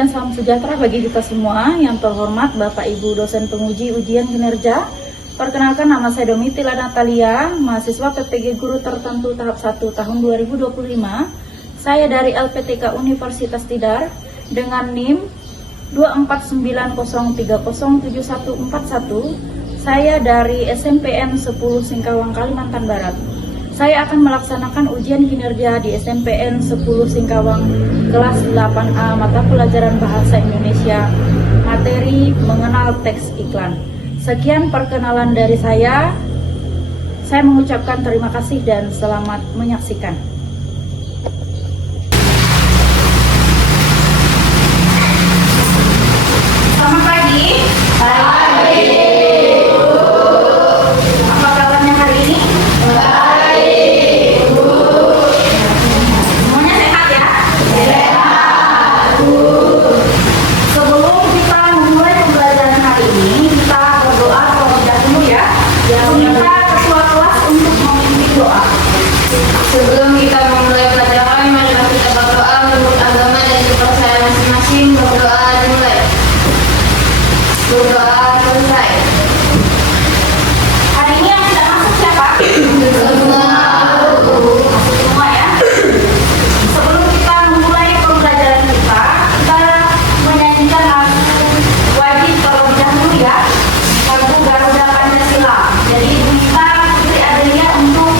dan salam sejahtera bagi kita semua. Yang terhormat Bapak Ibu dosen penguji ujian kinerja. Perkenalkan, nama saya Domitila Natalia, mahasiswa PPG Guru Tertentu tahap 1 tahun 2025. Saya dari LPTK Universitas Tidar dengan NIM 24903074141. Saya dari SMPN 10 Singkawang, Kalimantan Barat. Saya akan melaksanakan ujian kinerja di SMPN 10 Singkawang kelas 8A mata pelajaran Bahasa Indonesia, materi mengenal teks iklan. Sekian perkenalan dari saya. Saya mengucapkan terima kasih dan selamat menyaksikan. Selamat pagi. Pagi. Apa kabarnya hari ini? Baik, Bu. Semuanya sehat ya? Sehat, Bu. Sebelum kita memulai pembelajaran hari ini, kita berdoa terlebih dahulu ya. Meminta ketua kelas untuk memimpin doa. Sebelum kita memulai pelajaran, marilah kita berdoa menurut agama dan kepercayaan masing-masing. Berdoa dimulai. Berdoa selesai. Hari ini yang tidak masuk siapa? Semua. Masuk semua ya. Sebelum kita memulai pembelajaran kita menyanyikan lagu wajib terlebih dahulu ya. Lagu Garuda Pancasila. Jadi kita Putri Adelia untuk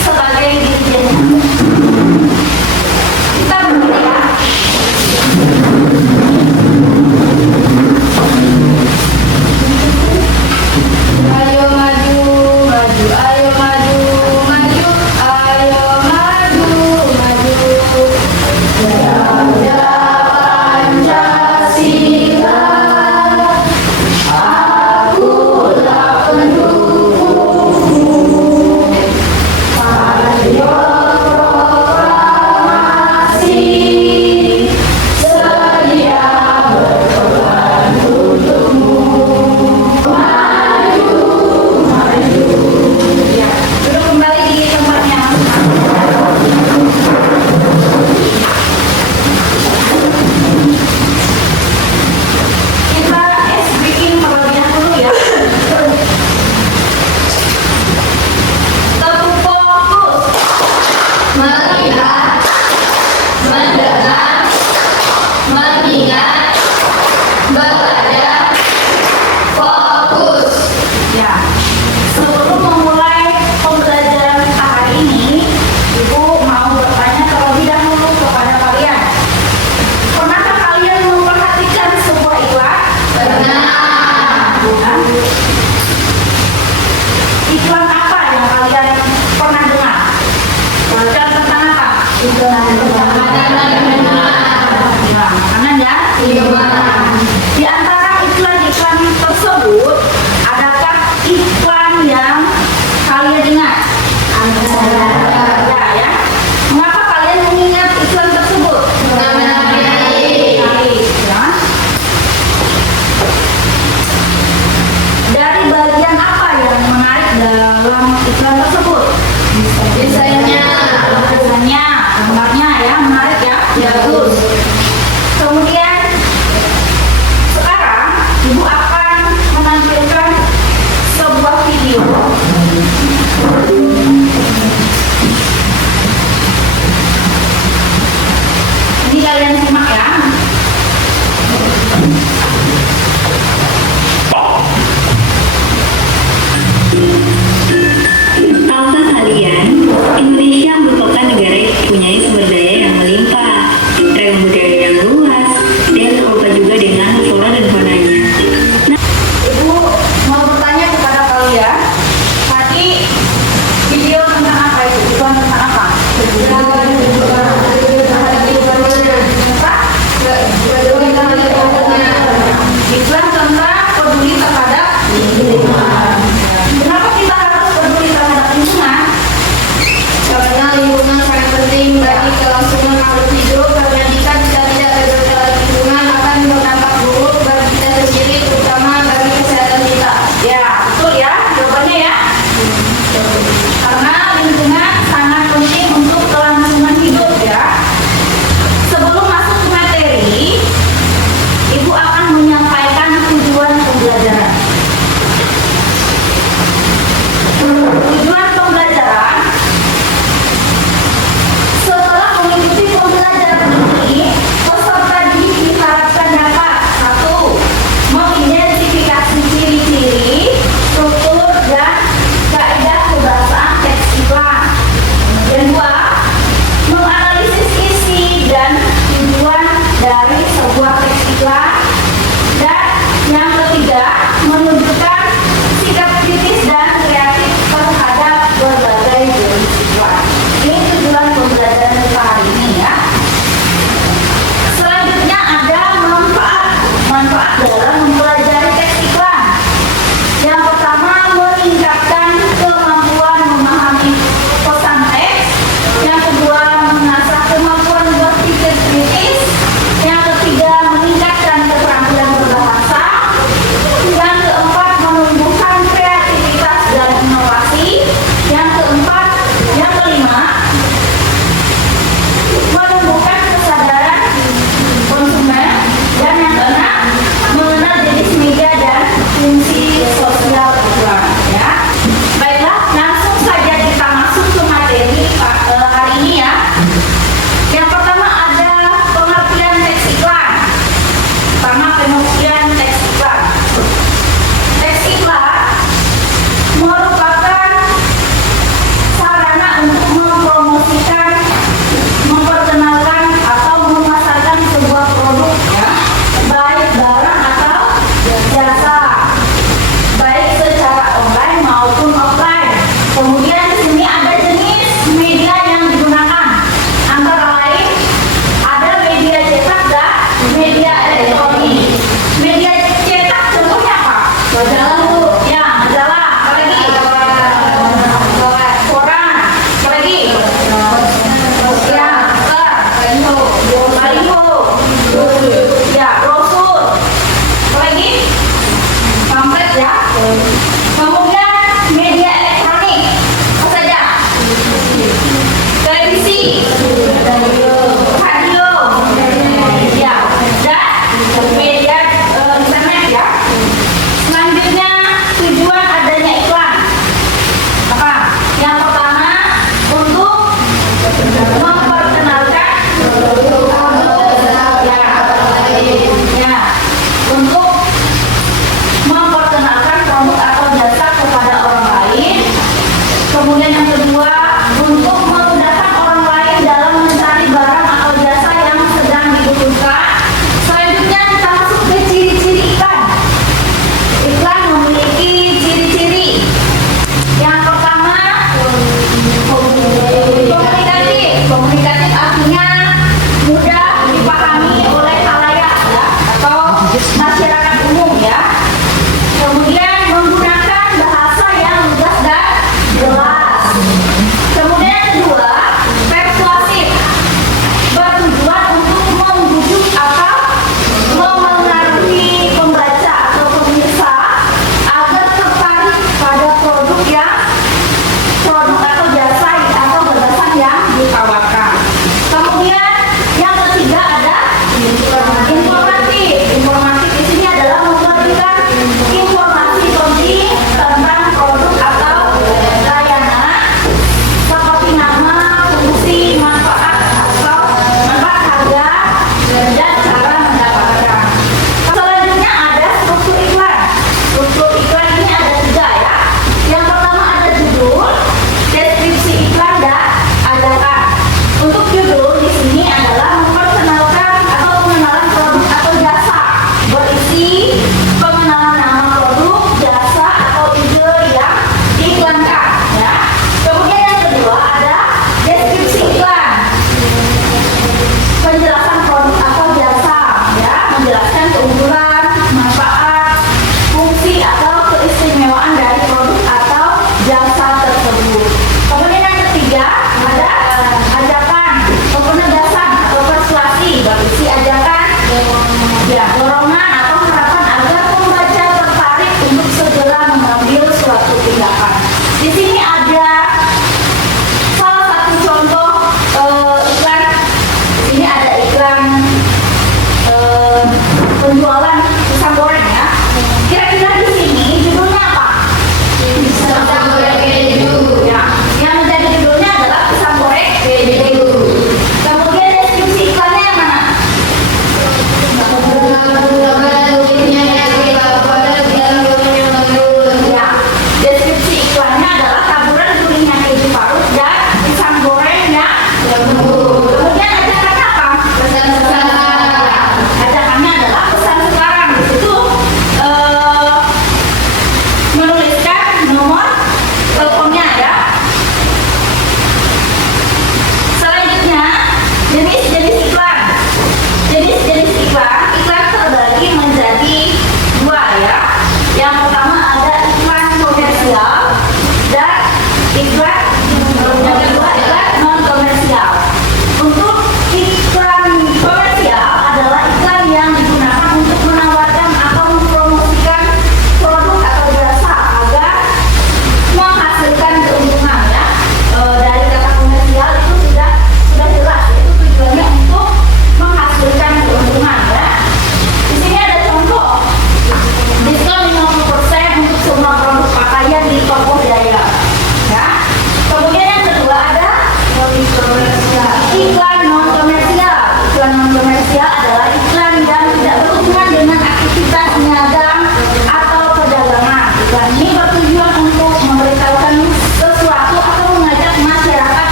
sebagai dirijennya. Kita berdiri ya. Ayo maju, maju, ayo maju, maju, ayo maju, maju. Garuda Pancasila, akulah pendukungmu. Ayo proklamasi, sedia berkorban untukmu. Ya, duduk kembali di tempatnya. Kita bikin terlebih dahulu ya. Tepu fokus, melihat, mendengar, mengingat, belajar, fokus. Ya, sebelum memulai pembelajaran kita hari ini, Ibu mau bertanya terlebih dahulu kepada kalian. Pernahkah kalian memperhatikan sebuah iklan? Pernah. Bukan? Iklan apa yang kalian pernah dengar? Iklan tentang apa? Makanan Ya, makanan ya. minuman. Di antara iklan-iklan tersebut, adakah iklan yang kalian dengar? Ada ya. Mengapa kalian mengingat iklan tersebut? Menarik. Ya. Dari bagian apa yang menarik dalam iklan tersebut? Desainnya Desainnya, gambarnya ya, menarik ya. bagus. Kemudian sekarang Ibu akan menampilkan sebuah video. Ini kalian simak ya. Tahukah kalian, Indonesia merupakan negara yang mempunyai sumber daya yang melimpah, ragam budaya yang luas, dan serupa juga dengan flora dan faunanya.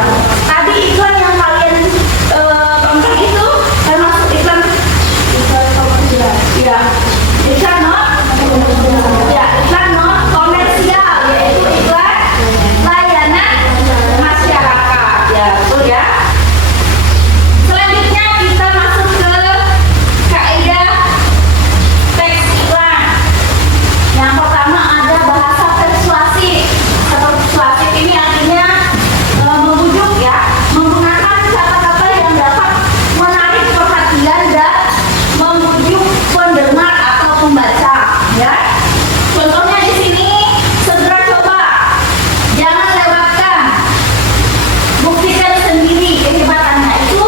kedua. Tadi iklan yang kalian tonton itu termasuk iklan ya, iklan non komersial, yaitu iklan layanan masyarakat. Ya, betul ya. Selanjutnya kita masuk ke kaidah teks iklan. Yang pertama ada bahasa persuasif. Persuasif ini artinya membujuk ya, menggunakan kata-kata yang dapat menarik perhatian dan membujuk pendengar atau pembaca ya. Contohnya di sini, segera coba, jangan lewatkan, buktikan sendiri kehebatannya, itu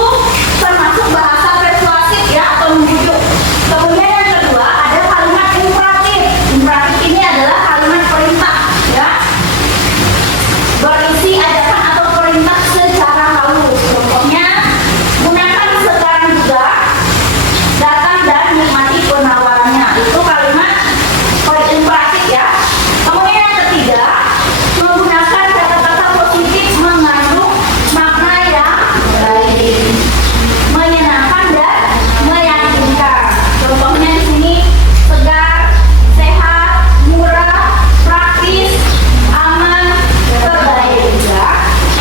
termasuk bahasa persuasif ya, atau membujuk. Kemudian yang kedua ada kalimat imperatif. Imperatif ini adalah kalimat perintah ya, berisi ajakan atau perintah secara halus. Contohnya, gunakan sekarang juga, datang dan nikmati penawarannya. Itu kalimat imperatif ya. Kemudian yang ketiga, menggunakan kata-kata positif mengandung makna yang baik, menyenangkan dan meyakinkan. Contohnya di sini, segar, sehat, murah, praktis, aman, terbaik ya.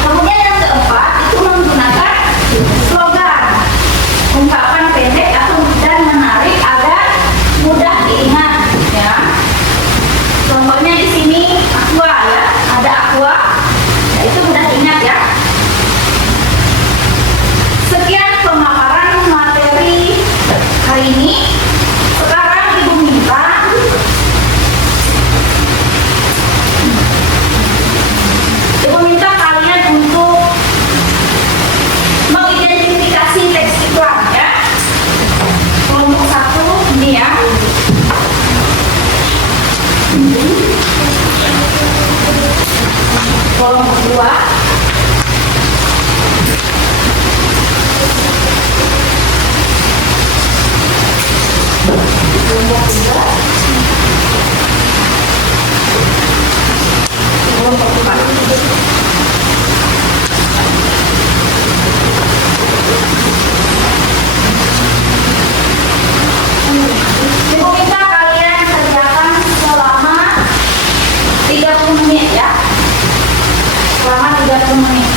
Kemudian yang keempat itu menggunakan slogan, ungkapan pendek atau dan menarik agar mudah diingat ya. Contohnya di sini aqua ya, ada aqua, ya, itu mudah diingat ya. Sekian pemaparan materi hari ini. Sekarang Ibu minta kalian untuk mengidentifikasi teks iklan ya. Kelompok 1 ini ya. Kelompok 2. Kelompok 3. Kelompok 4. Ibu minta kalian kerjakan selama 30 menit ya. Selama 30 menit.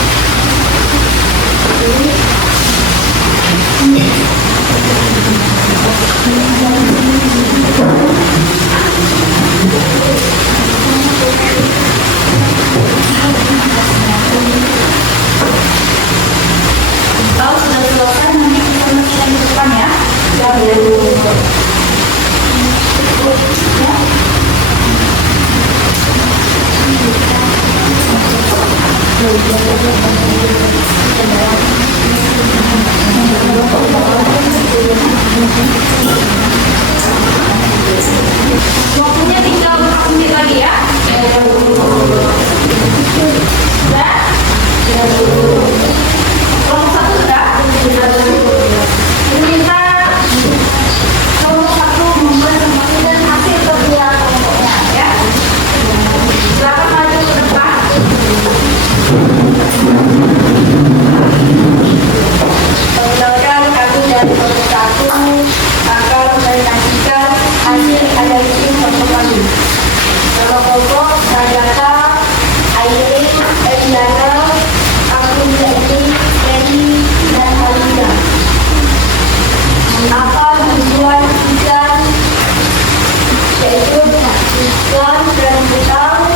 Kalau sudah selesai nanti kita lanjutkan di depan ya. Ya. Waktunya tinggal 4 menit lagi ya. Sudah? Kelompok 1 sudah? Minta kelompok 1 mempresentasikan hasil kerja kelompoknya ya. Silakan maju ke depan. Perkenalkan, kami dari kelompok 1 akan mempresentasikan hasil analisis kelompok kami. Nama kelompok Rajata, Aileen, Eliana, Akun Jadi, Eni, dan Halida. Apa tujuan iklan? Yaitu iklan dan beritahu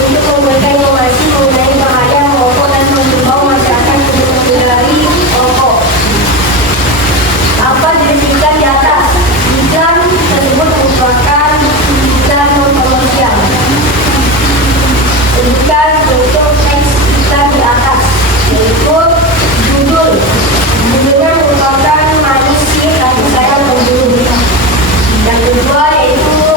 untuk memberikan informasi mengenai bahaya merokok dan mengimbau masyarakat untuk menghindari rokok. Apa didefinisikan di atas? Iklan tersebut merupakan iklan non komersial. Berikan untuk teks iklan di atas, yaitu judul. Judulnya merupakan manis sih, tapi saya memburu. Yang kedua yaitu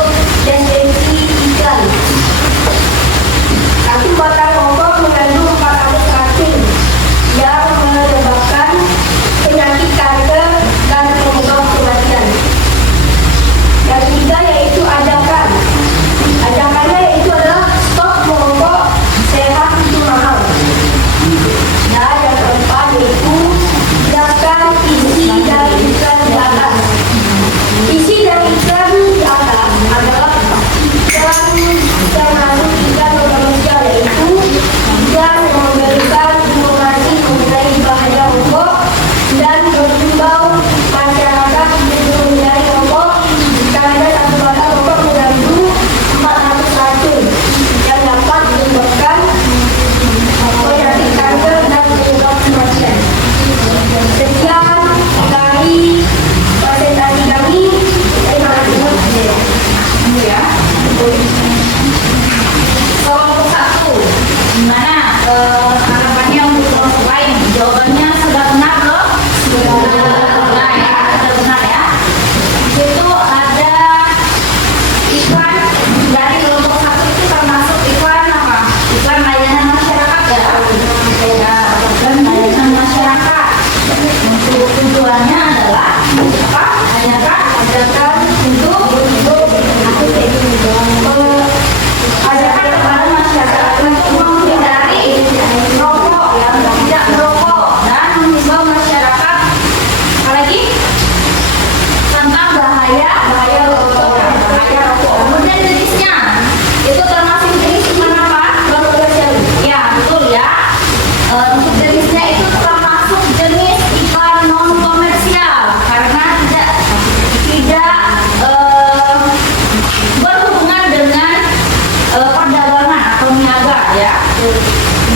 ya.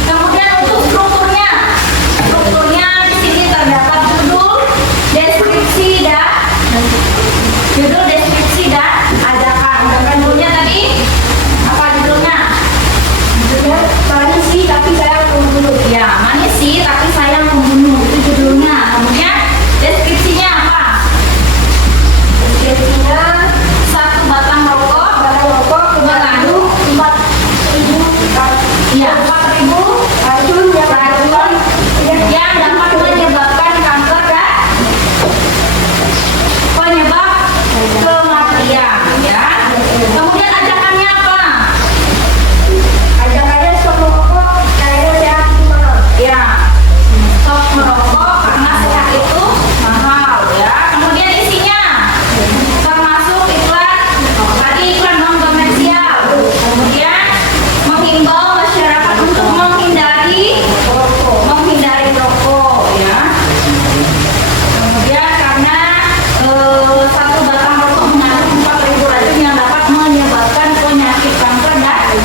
Kemudian untuk strukturnya di sini terdapat judul, deskripsi dan ajakan. Judulnya tadi apa judulnya? Judulnya manis sih tapi sayang membunuh. Ya, manis sih tapi sayang membunuh itu judulnya. Kemudian deskripsinya apa? Deskripsinya satu batang rokok mengandung 4.000 racun yang dapat menyebabkan kanker dan penyebab kematian, ya. Kemudian ajakannya apa? Ajakannya stop merokok karena sehat itu mahal. Ya, stop merokok karena sehat itu mahal, ya. Kemudian isinya termasuk iklan, tadi iklan non komersial. Kemudian menghimbau masyarakat untuk menghindari rokok, ya. Kemudian karena satu batang rokok mengandung 4.000 racun yang dapat menyebabkan penyakit kanker dan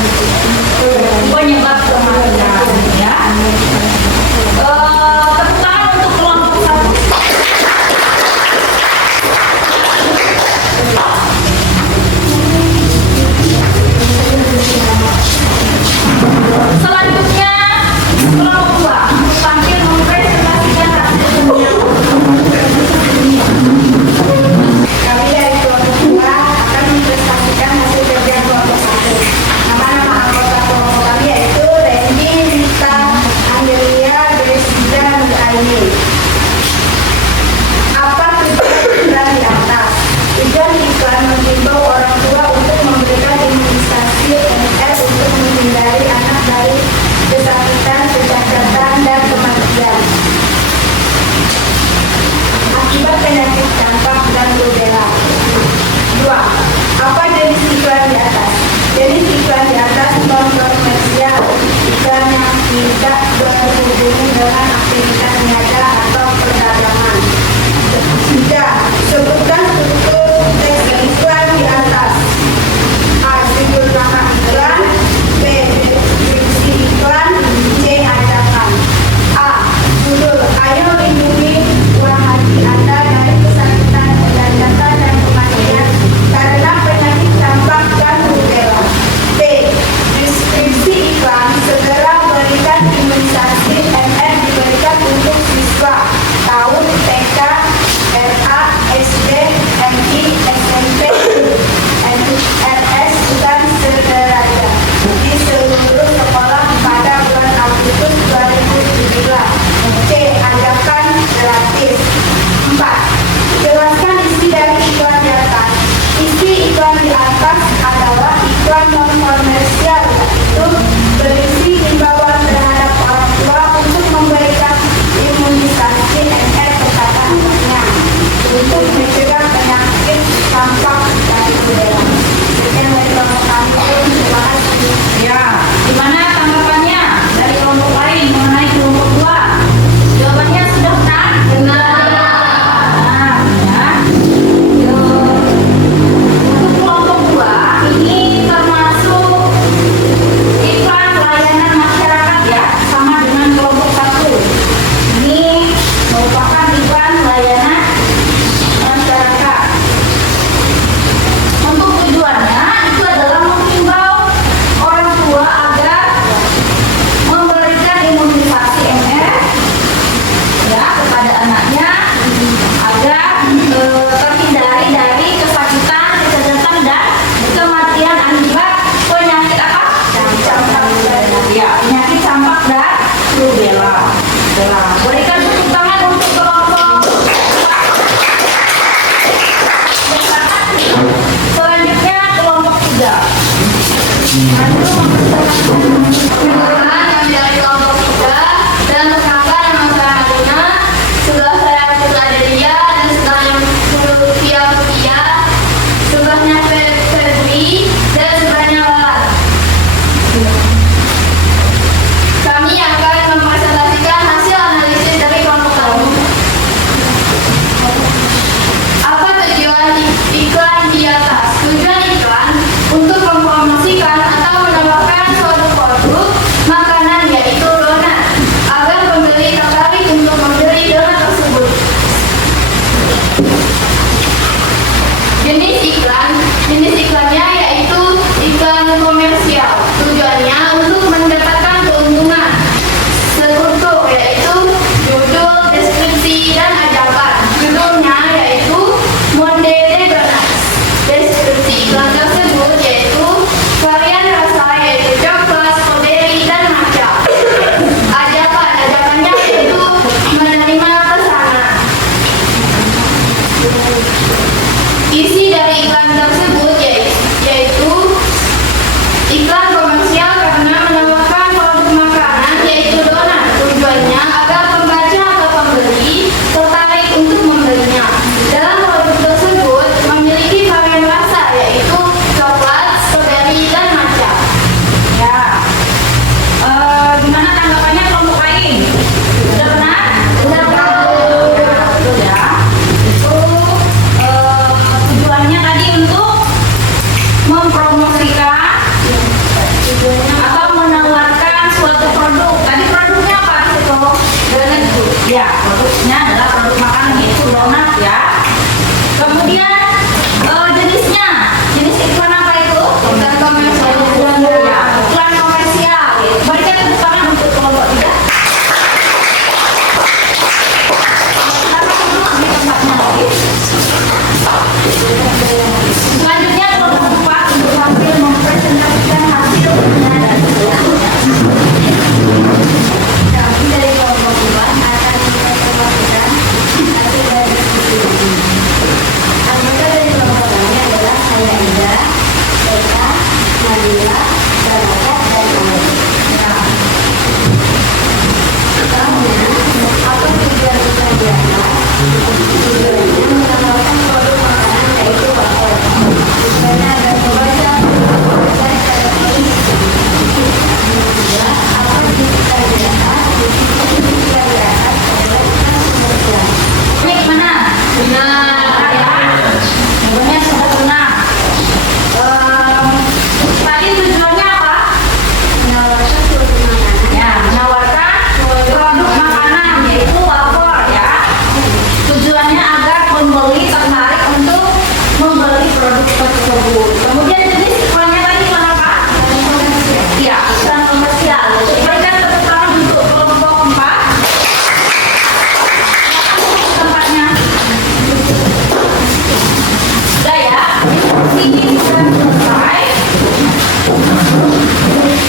penyebab kematian, ya. Tepuk tangan untuk kelompok 1. Selanjutnya kelompok 2 tampil mempresentasikan hasil penelitian. Kami dari kelompok 2 akan mempresentasikan hasil kerja kelompok 1. Nama-nama anggota kelompok kami yaitu Randy, Rita, Angelia, Gracia, dan Aini. Apa tujuan iklan di atas? Tujuan iklan menghimbau orang tua untuk memberikan imunisasi MR untuk menghindari anak dari kesakitan, kecacatan, dan kematian akibat penyakit campak dan rubella. 2. Apa jenis iklan di atas? Jenis iklan di atas non komersial, iklan yang tidak berhubungan dengan aktivitas niaga atau perdagangan. 3. Sebutkan struktur teks iklan di atas. A. Judul nama iklan. B. Deskripsi iklan. C. Ajakan. A. Judul, ayo lindungi uang hati Anda dari kesakitan, kecacatan, dan kematian karena penyakit campak dan rubella. B. Deskripsi iklan, segera berikan imunisasi MR diberikan untuk siswa tahun TK, RA, SD, MI, SMP, RS, dan sederajat di seluruh sekolah pada bulan Agustus 2017. C. Ajakan gratis. 4. Jelaskan isi dari iklan di atas. Isi iklan di atas adalah iklan non komersial, yaitu berisi himbauan terhadap orang tua untuk memberikan imunisasi MR kepada anaknya untuk mencegah penyakit campak dan rubella. Sekian dari kelompok kami. Terima kasih. Ya, gimana tanggapannya dari kelompok lain mengenai kelompok 2? Jawabannya sudah benar? Benar. Ya. Untuk kelompok 2 ini termasuk iklan layanan masyarakat, ya, sama dengan kelompok 1. Ini merupakan iklan layanan masyarakat. Untuk tujuannya itu adalah menghimbau orang tua agar memberikan imunisasi MR, ya, kepada anaknya agar terhindari dari kesakitan, kecacatan, dan kematian akibat penyakit apa? Campak. Ya, penyakit campak dan rubella. Berikan tepuk tangan untuk kelompok. Selanjutnya kelompok 3. Perkenalkan, kami dari kelompok 3 dan perkenalkan nama saya Madina, sebelah saya Putri Adelia dan sebelahnya Lutfia Putia, sebelahnya Febri dan sebelahnya Lala. Kami akan mempresentasikan hasil analisis dari kelompok kami. Apa tujuan iklan di atas? Tujuan iklan untuk mempromosikan atau menawarkan suatu produk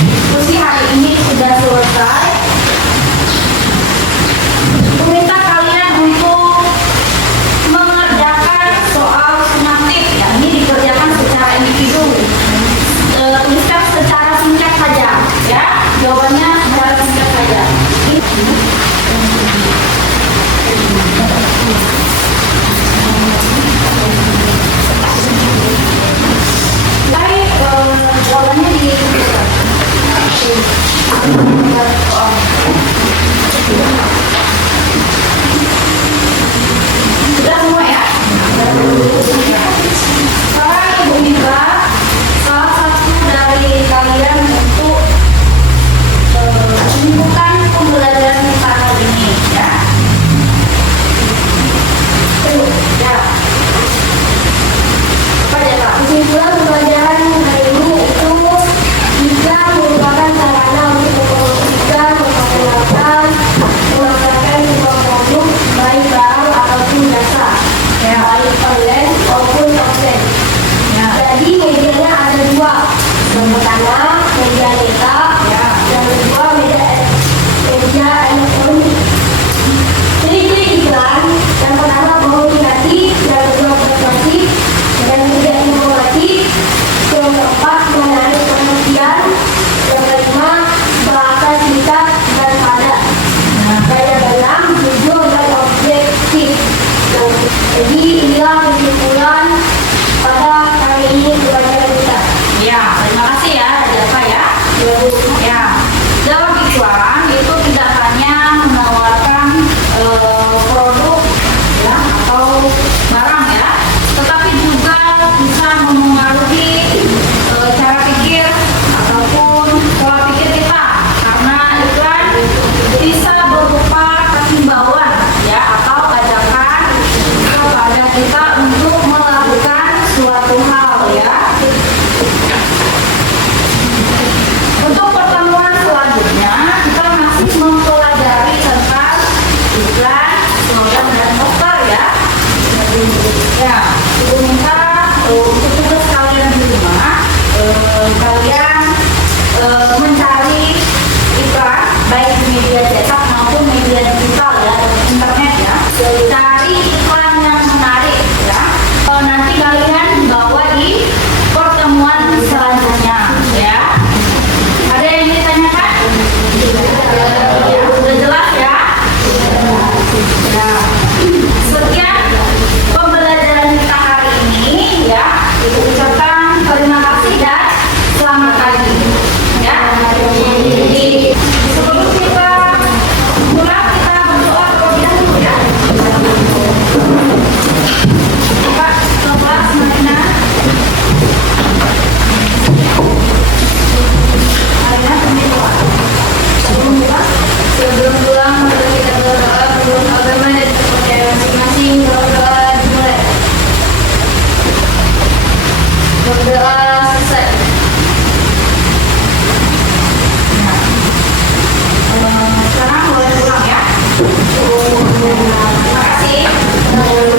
diskusi hari ini sudah selesai. Meminta kalian untuk mengerjakan soal sumatif, ya. Ini dikerjakan secara individu. Tuliskan secara singkat saja, ya. Jawabannya secara singkat saja. Baik, jawabannya di sudah semua ya? Sekarang Ibu minta salah satu dari kalian untuk menunjukkan pembelajaran kita hari ini, ya. Ya. Apa ya, Kak? Kesimpulan pembelajaran hari ini itu bisa merupakan sarana untuk mempromosikan, memperkenalkan, memasarkan sebuah produk baik barang ataupun jasa, baik online maupun offline. Jadi medianya ada dua, yang pertama media cetak, yang kedua media elektronik. Ciri-ciri iklan yang pertama komunikasi, yang kedua persuasif, yang ketiga informatif, yang keempat menarik perhatian, yang kelima bahasa singkat dan padat, yang keenam jujur dan objektif. Jadi inilah kesimpulan pada kali ini pelajaran kita. Ya, terima kasih ya, Java ya. Ya, dalam iklan itu tidak hanya menawarkan produk ya atau barang ya, tetapi juga bisa memengaruhi cara pikir ataupun pola pikir kita, karena iklan bisa berupa himbauan ya atau ajakan kepada kita untuk melakukan suatu hal ya. Untuk pertemuan selanjutnya, kita masih mempelajari tentang iklan, slogan, dan poster ya. Ya, Ibu minta untuk tugas kalian di rumah, kalian mencari iklan baik di media cetak maupun media digital ya, internet ya. Cari iklan yang menarik ya. Nanti kalian bawa di pertemuan selanjutnya ya. Ada yang ditanyakan? Ya, sudah jelas ya? Ya. Sekian pembelajaran kita hari ini ya. Ibu ucapkan terima kasih dan selamat pagi ya. Jadi sebelum kita pulang kita berdoa terlebih dahulu ya. Pak, ke kelas Marina. Sebelum pulang, mari kita berdoa menurut agama dan kepercayaan masing-masing. Berdoa dimulai. Berdoa selesai. Nah, sekarang boleh pulang ya. Terima kasih.